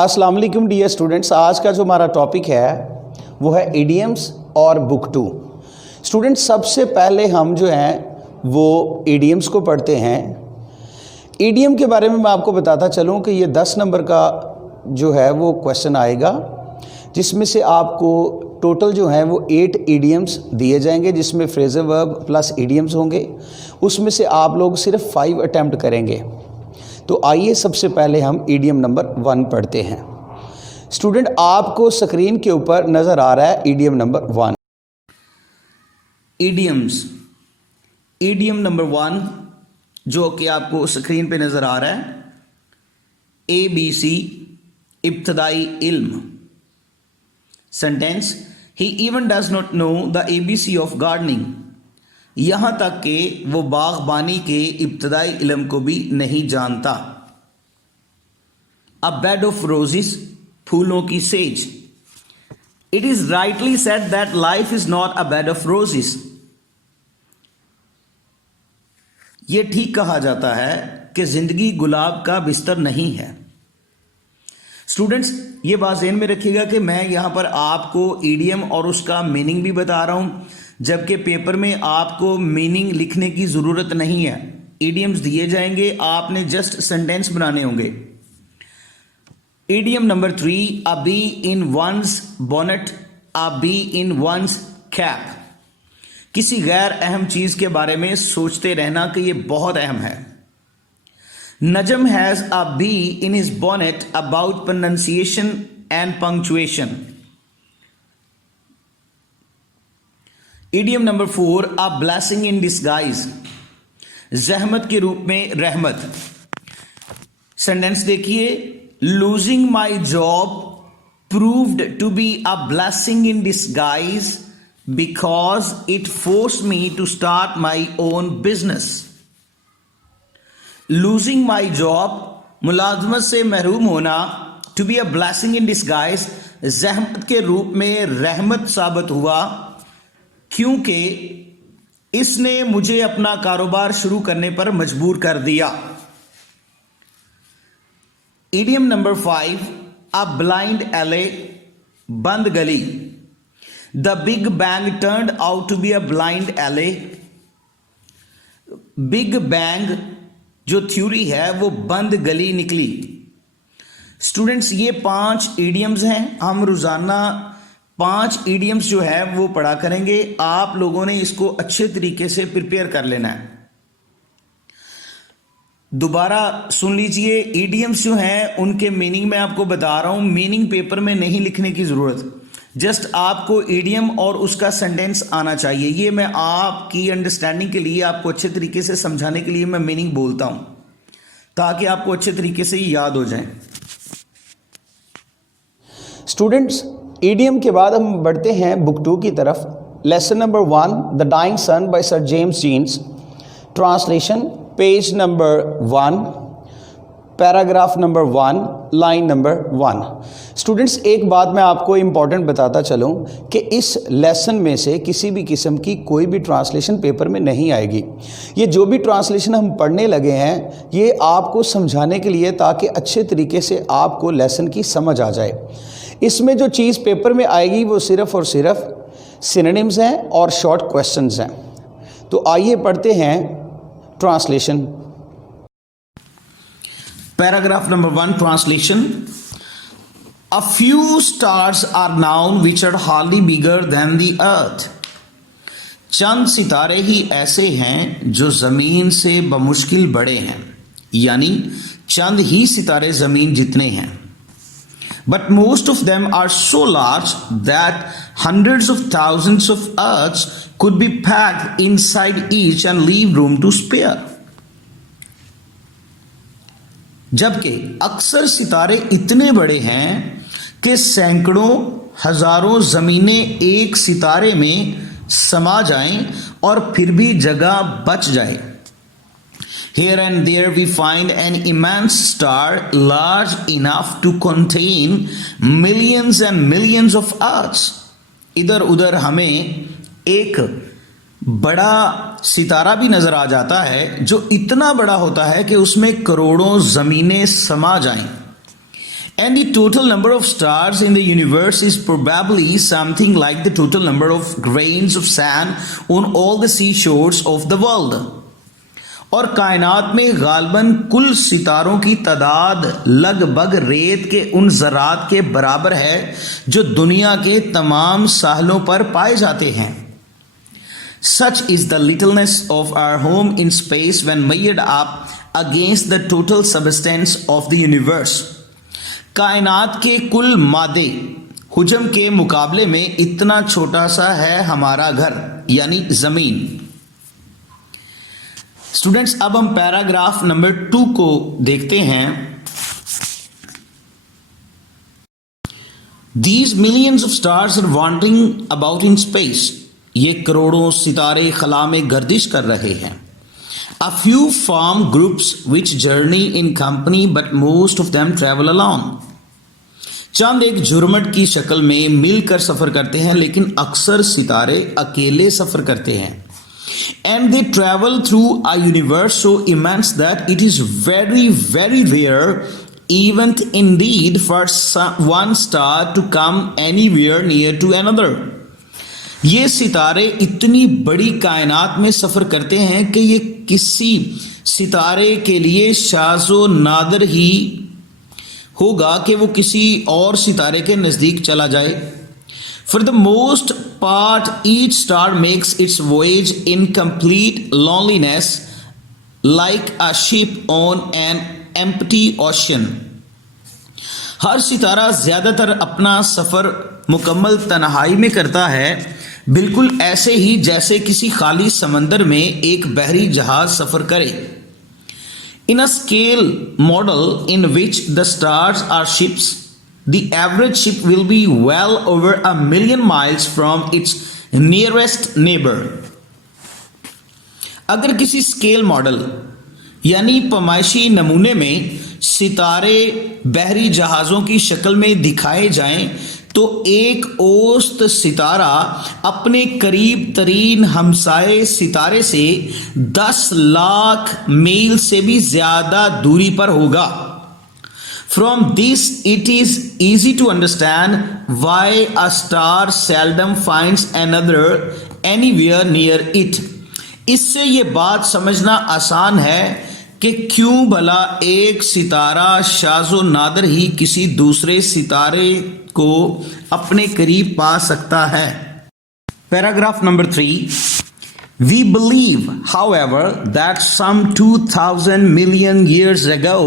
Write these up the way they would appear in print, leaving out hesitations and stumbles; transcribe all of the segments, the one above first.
अस्सलाम वालेकुम dear students. आज का जो हमारा टॉपिक है वो है इडियम्स और बुक 2। स्टूडेंट्स, सबसे पहले हम जो हैं वो इडियम्स को पढ़ते हैं। इडियम के बारे में मैं आपको बताता चलूँ कि ये 10 नंबर का जो है वो क्वेश्चन आएगा, जिसमें से आपको टोटल जो है वो 8 इडियम्स दिए जाएंगे, जिसमें फ्रेजल वर्ब प्लस इडियम्स होंगे। उसमें से आप लोग सिर्फ 5 अटैम्प्ट करेंगे। तो आइए सबसे पहले हम इडियम नंबर 1 पढ़ते हैं। स्टूडेंट, आपको स्क्रीन के ऊपर नज़र आ रहा है idiom number 1। Idioms, idiom number 1 जो कि आपको स्क्रीन पे नज़र आ रहा है, ABC इब्तदाई इल्म। Sentence, he even does not know the ABC of gardening. यहाँ तक कि वो बागबानी के इब्तदाई इल्म को भी नहीं जानता। अ बेड ऑफ रोजेस, फूलों की says. It is rightly said that life is not a bed of roses. ये ठीक कहा जाता है कि जिंदगी गुलाब का बिस्तर नहीं है। स्टूडेंट्स, ये बात ज़हन में रखिएगा कि मैं यहाँ पर आपको इडियम और उसका मीनिंग भी बता रहा हूँ, जबकि पेपर में आपको मीनिंग लिखने की ज़रूरत नहीं है। इडियम्स दिए जाएंगे, आपने जस्ट सेंटेंस बनाने होंगे। Idiom number 3, a bee in one's bonnet, a bee in one's cap. किसी गैर अहम चीज़ के बारे में सोचते रहना कि ये बहुत अहम है। Najm has a B in his bonnet about pronunciation and punctuation. Idiom number 4, a blessing in disguise. जहमत के रूप में रहमत। सेंटेंस देखिए, losing my job proved to be a blessing in disguise because it forced me to start my own business. Losing my job, मुलाजमत से महरूम होना, to be a blessing in disguise, जहमत के रूप में रहमत साबित हुआ, क्योंकि इसने मुझे अपना कारोबार शुरू करने पर मजबूर कर दिया। इडियम नंबर 5, अ ब्लाइंड एले, बंद गली। The big bang turned out to be a blind alley. Big bang जो थ्योरी है वो बंद गली निकली। स्टूडेंट्स, ये 5 इडियम्स हैं। हम रोजाना 5 इडियम्स जो है वो पढ़ा करेंगे। आप लोगों ने इसको अच्छे तरीके से प्रिपेयर कर लेना है। दोबारा सुन लीजिए, इडियम्स जो हैं उनके मीनिंग मैं आपको बता रहा हूं। मीनिंग पेपर में नहीं लिखने की जरूरत, जस्ट आपको इडियम और उसका सेंटेंस आना चाहिए। ये मैं आपकी अंडरस्टैंडिंग के लिए, आपको अच्छे तरीके से समझाने के लिए मैं मीनिंग बोलता हूं, ताकि आपको अच्छे तरीके से याद हो जाए। स्टूडेंट्स, इडियम के बाद हम बढ़ते हैं बुक 2 की तरफ। Lesson number 1, the dying sun by sir James Jeans. Translation, page number 1, paragraph number 1, line number 1। Students, एक बात मैं आपको इंपॉर्टेंट बताता चलूं कि इस लेसन में से किसी भी किस्म की कोई भी ट्रांसलेशन पेपर में नहीं आएगी। ये जो भी ट्रांसलेशन हम पढ़ने लगे हैं ये आपको समझाने के लिए, ताकि अच्छे तरीके से आपको लेसन की समझ आ जाए। इसमें जो चीज़ पेपर में आएगी वो सिर्फ़ और सिर्फ सिनोनिम्स हैं और शॉर्ट क्वेश्चंस हैं। तो आइए पढ़ते हैं translation. Paragraph number 1, translation. A few stars are known which are hardly bigger than the earth. चंद सितारे ही ऐसे हैं जो जमीन से बमुश्किल बड़े हैं, यानी चंद ही सितारे जमीन जितने हैं। But most of them are so large that hundreds of thousands of earths could be packed inside each and leave room to spare. जबकि अक्सर सितारे इतने बड़े हैं कि सैकड़ों हजारों जमीनें एक सितारे में समा जाएं और फिर भी जगह बच जाए। Here and there we find an immense star large enough to contain millions and millions of earths. इधर उधर हमें एक बड़ा सितारा भी नजर आ जाता है जो इतना बड़ा होता है कि उसमें करोड़ों जमीनें समा जाएं। And the total number of stars in the universe is probably something like the total number of grains of sand on all the seashores of the world. और कायनात में गालबन कुल सितारों की तादाद लगभग रेत के उन ज़रात के बराबर है जो दुनिया के तमाम साहलों पर पाए जाते हैं. Such is the littleness of our home in space when measured up against the total substance of the universe. कायनात के कुल मादे हुजम के मुकाबले में इतना छोटा सा है हमारा घर यानी ज़मीन. स्टूडेंट्स, अब हम पैराग्राफ नंबर 2 को देखते हैं. These millions of stars are wandering about in space. ये करोड़ों सितारे खला में गर्दिश कर रहे हैं. A few form groups which journey in company but most of them travel alone. चंद एक झुरमट की शक्ल में मिलकर सफर करते हैं लेकिन अक्सर सितारे अकेले सफर करते हैं. And they travel through a universe so immense that it is very, very rare, even indeed, for one star to come anywhere near to another. ये सितारे इतनी बड़ी कायनात में सफर करते हैं कि ये किसी सितारे के लिए शाज़ो नादर ही होगा कि वो किसी और सितारे के नज़दीक चला जाए. For the most part, each star makes its voyage in complete loneliness, like a ship on an empty ocean. हर सितारा ज़्यादातर अपना सफ़र मुकम्मल तन्हाई में करता है, बिल्कुल ऐसे ही जैसे किसी खाली समंदर में एक बहरी जहाज सफ़र करे. In a scale model in which the stars are ships, the average ship will be well over 1,000,000 miles from its nearest neighbor. अगर किसी स्केल मॉडल यानी पैमाइशी नमूने में सितारे बहरी जहाज़ों की शक्ल में दिखाए जाएं तो एक औसत सितारा अपने करीब तरीन हमसाए सितारे से 10 लाख मील से भी ज़्यादा दूरी पर होगा. From this, it is easy to understand why a star seldom finds another anywhere near it. इससे ये बात समझना आसान है कि क्यों भला एक सितारा शाज़ो नादर ही किसी दूसरे सितारे को अपने करीब पा सकता है. Paragraph number 3. We believe, however, that some 2,000 million years ago,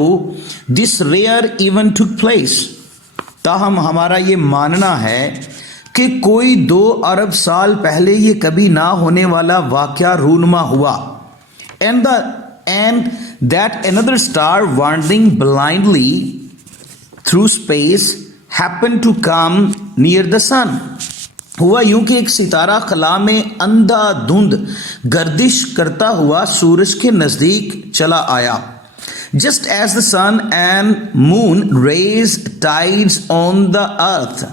this rare event took place. ताहम हमारा ये मानना है कि कोई 2 अरब साल पहले ये कभी ना होने वाला वाक़या रूनुमा हुआ. And that another star wandering blindly through space happened to come near the sun. हुआ यूं कि एक सितारा खला में अंधाधुंध गर्दिश करता हुआ सूरज के नज़दीक चला आया. Just as the sun and moon raise tides on the earth,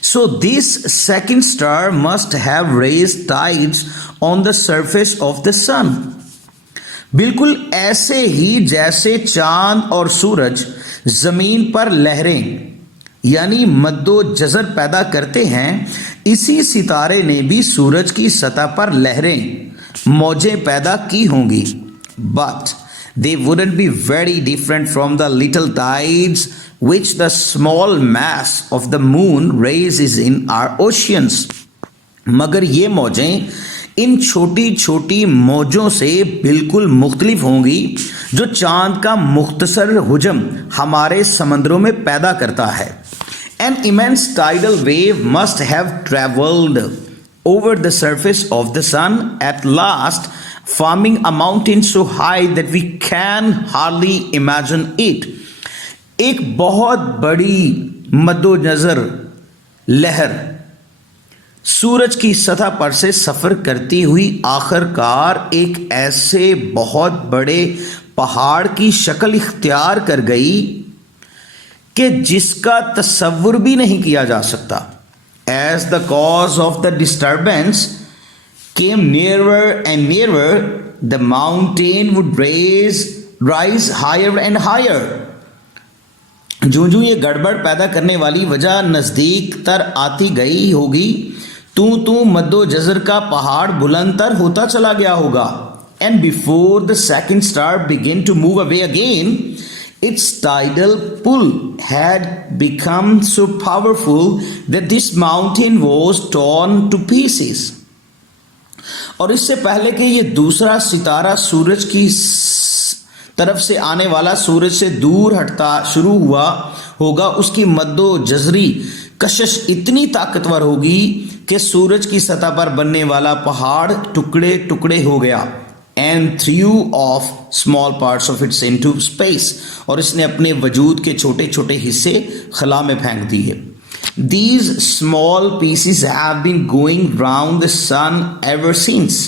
so this second star must have raised tides on the surface of the sun. बिल्कुल ऐसे ही जैसे चांद और सूरज ज़मीन पर लहरें यानी मद्दो जज़र पैदा करते हैं, इसी सितारे ने भी सूरज की सतह पर लहरें मौजें पैदा की होंगी. But they wouldn't be very different from the little tides which the small mass of the moon raises in our oceans. मगर ये मौजें इन छोटी छोटी मौजों से बिल्कुल मुख्तलिफ होंगी जो चांद का मुख्तसर हुजम हमारे समंदरों में पैदा करता है. An immense tidal wave must have traveled over the surface of the sun at last, forming a mountain so high that we can hardly imagine it. एक बहुत बड़ी मद्दोनज़र लहर सूरज की सतह पर से सफ़र करती हुई आखिरकार एक ऐसे बहुत बड़े पहाड़ की शक्ल इख्तियार कर गई कि जिसका तसव्वुर भी नहीं किया जा सकता. As the cause of the disturbance came nearer and nearer, the mountain would rise higher and higher. जो जो ये गड़बड़ पैदा करने वाली वजह नज़दीक तर आती गई होगी, तू मद्दो जज़र का पहाड़ बुलंद तर होता चला गया होगा. And before the second star began to move away again, its tidal pull had become so powerful that this mountain was torn to pieces. और इससे पहले कि ये दूसरा सितारा सूरज की तरफ से आने वाला सूरज से दूर हटता शुरू हुआ होगा, उसकी मद्दो जज़री कशिश इतनी ताकतवर होगी कि सूरज की सतह पर बनने वाला पहाड़ टुकड़े टुकड़े हो गया. And threw off small parts of its into space. और इसने अपने वजूद के छोटे छोटे हिस्से खला में फेंक दिए. These small pieces have been going round the sun ever since.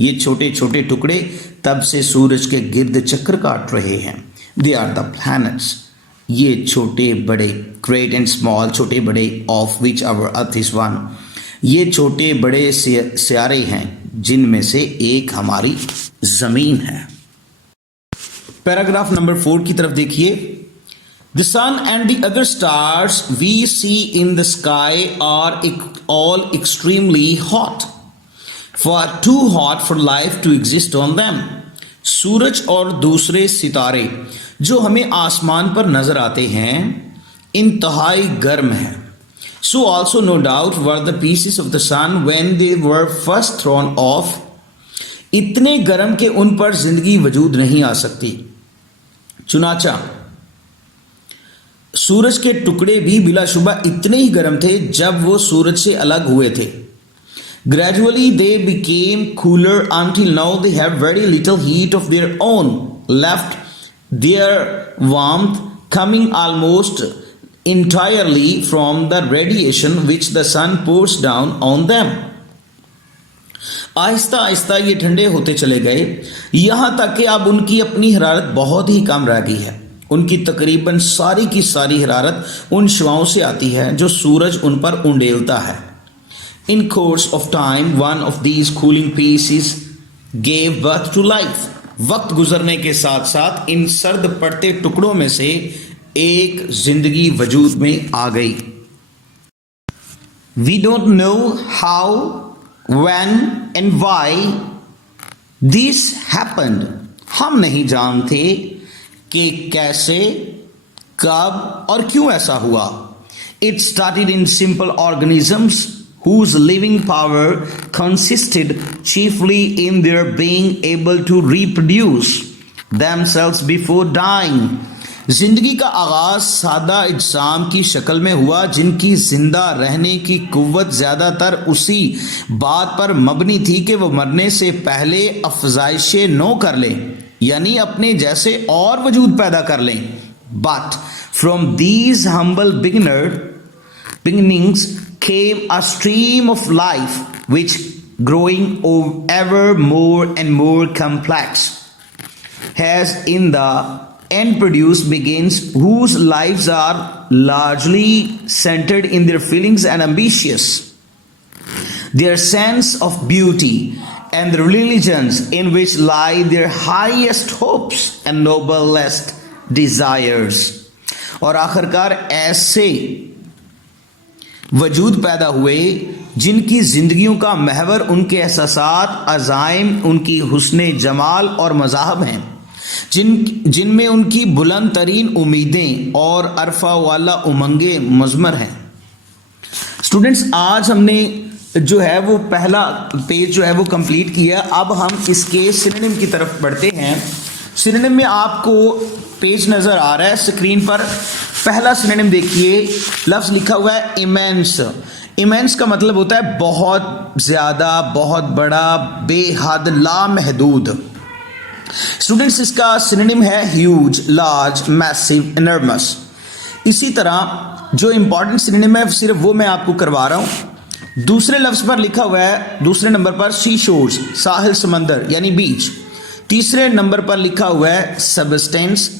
ये छोटे छोटे टुकड़े तब से सूरज के गिर्द चक्कर काट रहे हैं. They are the planets. ये छोटे बड़े great and small छोटे बड़े of which our earth is one. ये छोटे बड़े सियारे हैं जिनमें से एक हमारी जमीन है. पैराग्राफ नंबर 4 की तरफ देखिए. The sun and the other stars we see in the sky are all extremely hot, far too hot for life to exist on them. सूरज और दूसरे सितारे जो हमें आसमान पर नजर आते हैं इंतहाई गर्म हैं. So also no doubt were the pieces of the sun when they were first thrown off. इतने गर्म के उन पर जिंदगी वजूद नहीं आ सकती. चुनाचा सूरज के टुकड़े भी बिलाशुबा इतने ही गर्म थे जब वो सूरज से अलग हुए थे. Gradually they became cooler until now they have very little heat of their own left, their warmth coming almost entirely from the radiation which the sun pours down on them. Aahista Aahista ये ठंडे होते चले गए यहां तक कि अब उनकी अपनी हरारत बहुत ही कम रह गई है. उनकी तकरीबन सारी की सारी हरारत उन शुआओं से आती है जो सूरज उन पर उंडेलता है. In course of time one of these cooling pieces gave birth to life. वक्त गुजरने के साथ साथ इन सर्द पड़ते टुकड़ों में से एक जिंदगी वजूद में आ गई. We don't know how, when and why this happened. हम नहीं जानते कि कैसे, कब और क्यों ऐसा हुआ. It started in simple organisms whose living power consisted chiefly in their being able to reproduce themselves before dying. जिंदगी का आगाज सादा इज्साम की शक्ल में हुआ जिनकी जिंदा रहने की कुव्वत ज्यादातर उसी बात पर मबनी थी कि वो मरने से पहले अफजाइशें नो कर लें, यानी अपने जैसे और वजूद पैदा कर लें. But from these humble beginnings came a stream of life which growing ever more and more complex has in the end produced beings whose lives are largely centered in their feelings and ambitions, their sense of beauty and the religions in which lie their highest hopes and noblest desires. और आखिरकार ऐसे वजूद पैदा हुए जिनकी जिंदगियों का महवर उनके एहसासात, अज़ाइम, उनकी हुस्ने जमाल और मज़ाहब हैं, जिनमें उनकी बुलंद तरीन उम्मीदें और अरफा वाला उमंगे मज़मर हैं. स्टूडेंट्स, आज हमने जो है वो पहला पेज जो है वो कंप्लीट किया. अब हम इसके सिनोनिम की तरफ बढ़ते हैं. सिनोनिम में आपको पेज नज़र आ रहा है स्क्रीन पर. पहला सिनोनिम देखिए, लफ्ज़ लिखा हुआ है इमेंस. इमेंस का मतलब होता है बहुत ज़्यादा, बहुत बड़ा, बेहद, लामहदूद. स्टूडेंट्स, इसका सिनोनिम है ह्यूज, लार्ज, मैसिव, इनर्मस. इसी तरह जो इंपॉर्टेंट सिनोनिम है सिर्फ वो मैं आपको करवा रहा हूँ. दूसरे लफ्ज़ पर लिखा हुआ है दूसरे नंबर पर सी शोर्स, साहिल, समंदर यानी बीच. तीसरे नंबर पर लिखा हुआ है सबस्टेंस,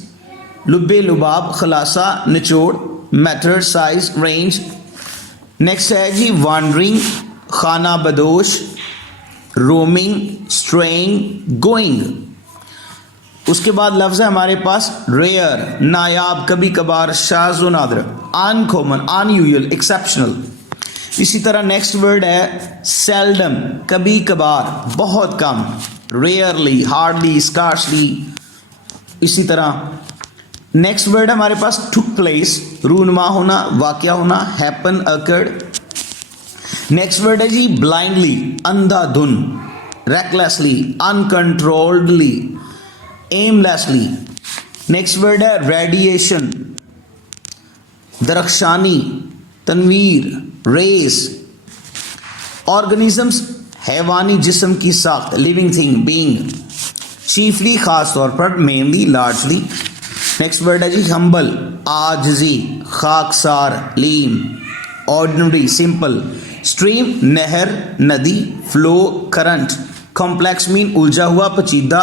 लुब्बे लुबाब, खलासा, निचोड़, मेथड, साइज, रेंज. नेक्स्ट है जी वांडरिंग, खाना बदोश, रोमिंग, स्ट्रेइंग, गोइंग. उसके बाद लफ्ज़ है हमारे पास रेयर, नायाब, कभी कभार, शाज़ व नादिर, अनकॉमन, अनयूजुअल, एक्सेप्शनल। इसी तरह नेक्स्ट वर्ड है सेल्डम, कभी कभार, बहुत कम, रेयरली, हार्डली, स्कार्सली। इसी तरह नेक्स्ट वर्ड है हमारे पास टुक प्लेस, रूनुमा होना, वाकया होना, हैपन, अकर्ड। नेक्स्ट वर्ड है जी ब्लाइंडली, अंधाधुन, recklessly, uncontrolledly, aimlessly. Next word है रेडिएशन, दरख्शानी, तनवीर, रेस। ऑर्गेनिजम्स, हैवानी जिस्म की साख्त, लिविंग थिंग, बीइंग। चीफली, खास तौर पर, मेनली, लार्जली। नेक्स्ट वर्ड है जी हम्बल, आजिजी, खाकसार, लीन। Ordinary, simple. स्ट्रीम, नहर, नदी, फ्लो, करंट। कॉम्प्लेक्स मीन उलझा हुआ, पेचीदा,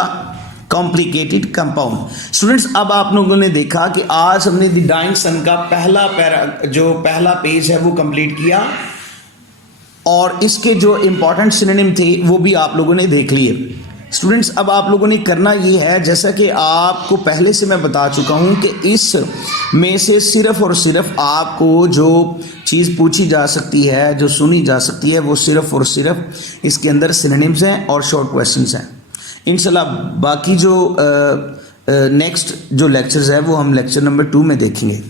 कॉम्प्लिकेटेड, कंपाउंड। स्टूडेंट्स, अब आप लोगों ने देखा कि आज हमने द डाइंग सन का पहला पेज है वो कंप्लीट किया और इसके जो इंपॉर्टेंट सिनोनिम थे वो भी आप लोगों ने देख लिए। स्टूडेंट्स, अब आप लोगों ने करना ये है, जैसा कि आपको पहले से मैं बता चुका हूँ कि इस में से सिर्फ और सिर्फ आपको जो चीज़ पूछी जा सकती है, जो सुनी जा सकती है, वो सिर्फ और सिर्फ इसके अंदर सिनोनिम्स हैं और शॉर्ट क्वेश्चंस हैं। इंशाल्लाह बाकी जो नेक्स्ट जो लेक्चर्स है वो हम लेक्चर नंबर 2 में देखेंगे।